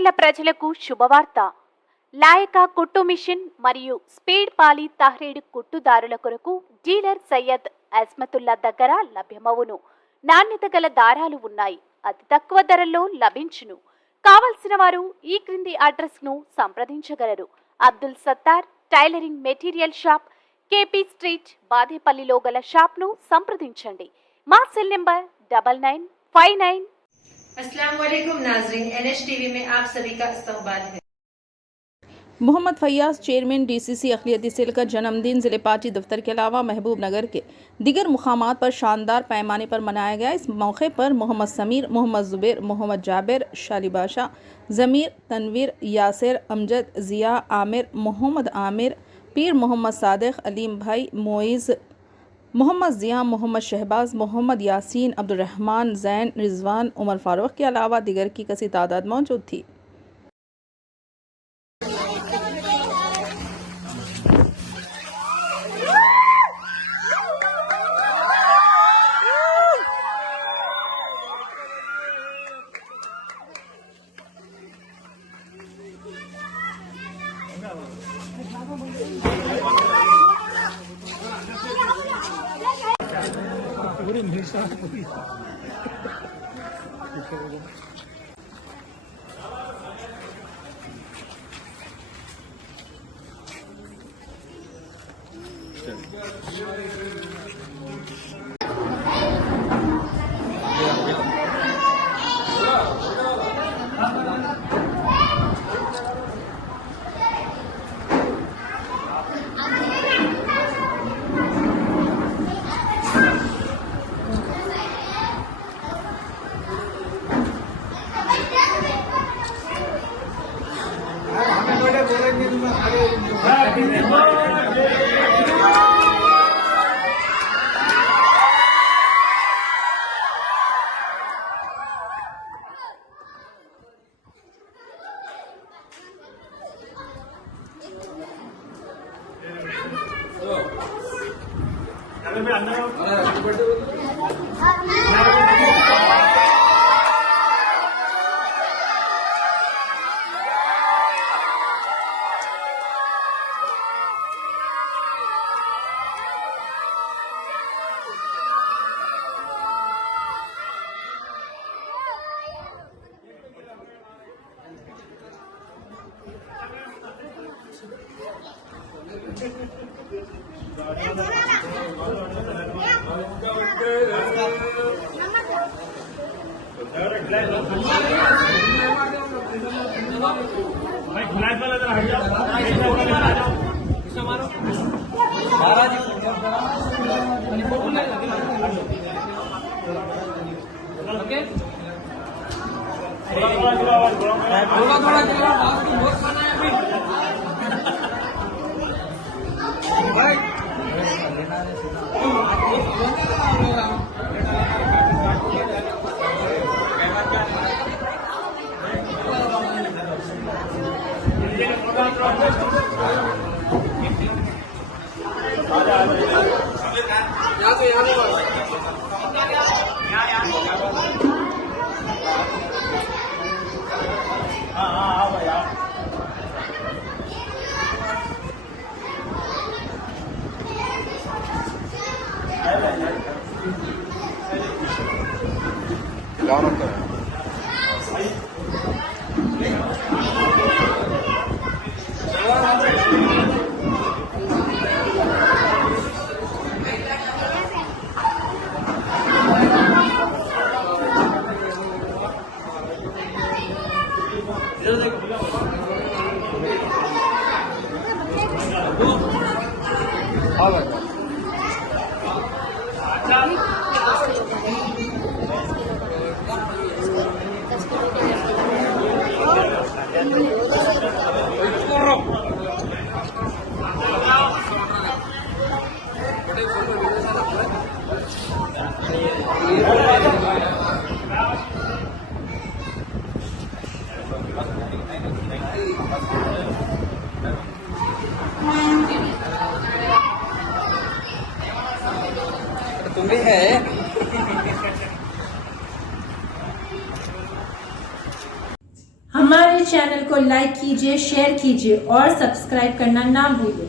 మాచర్ల ప్రజలకు శుభవార్త. లాయక కుట్టు మిషన్ మరియు స్పీడ్ పాలి తహ్రీడ్ కుట్టుదారుల కొరకు డీలర్ సయ్యద్ అజ్మతుల్లా దగ్గర లభ్యమవును. నాణ్యత గల దారాలు ఉన్నాయి. అతి తక్కువ ధరల్లో లభించును. కావలసిన వారు ఈ క్రింది అడ్రస్ ను సంప్రదించగలరు. Abdul Sattar tailoring material shop, KP street, బాదేపల్లిలో గల షాప్ ను సంప్రదించండి. మా సెల్ నంబర్ 9959। अस्सलाम वालेकुम नाज़रीन, NH TV में आप सभी का इस्तकबाल है। मोहम्मद फैयाज चेयरमैन DCC अखिलती सेल का जन्मदिन ज़िले पार्टी दफ्तर के अलावा महबूब नगर के दीगर मुकामात पर शानदार पैमाने पर मनाया गया। इस मौके पर मोहम्मद समीर, मोहम्मद ज़ुबैर, मोहम्मद जाबिर, शाली बाशा, ज़मीर, तनवीर, यासिर, अमजद, ज़िया, आमिर, मोहम्मद आमिर, पीर मोहम्मद सादिक, अलीम भाई, मोइज़, मोहम्मद ज़िया, मोहम्मद शहबाज, मोहम्मद यासीन, अब्दुर्रहमान, ज़ैन, रिजवान, उमर फारूक के अलावा दीगर की कसी तादाद मौजूद थी। तुम भी है। हम हमारे चैनल को लाइक कीजिए, शेयर कीजिए और सब्सक्राइब करना ना भूलिए।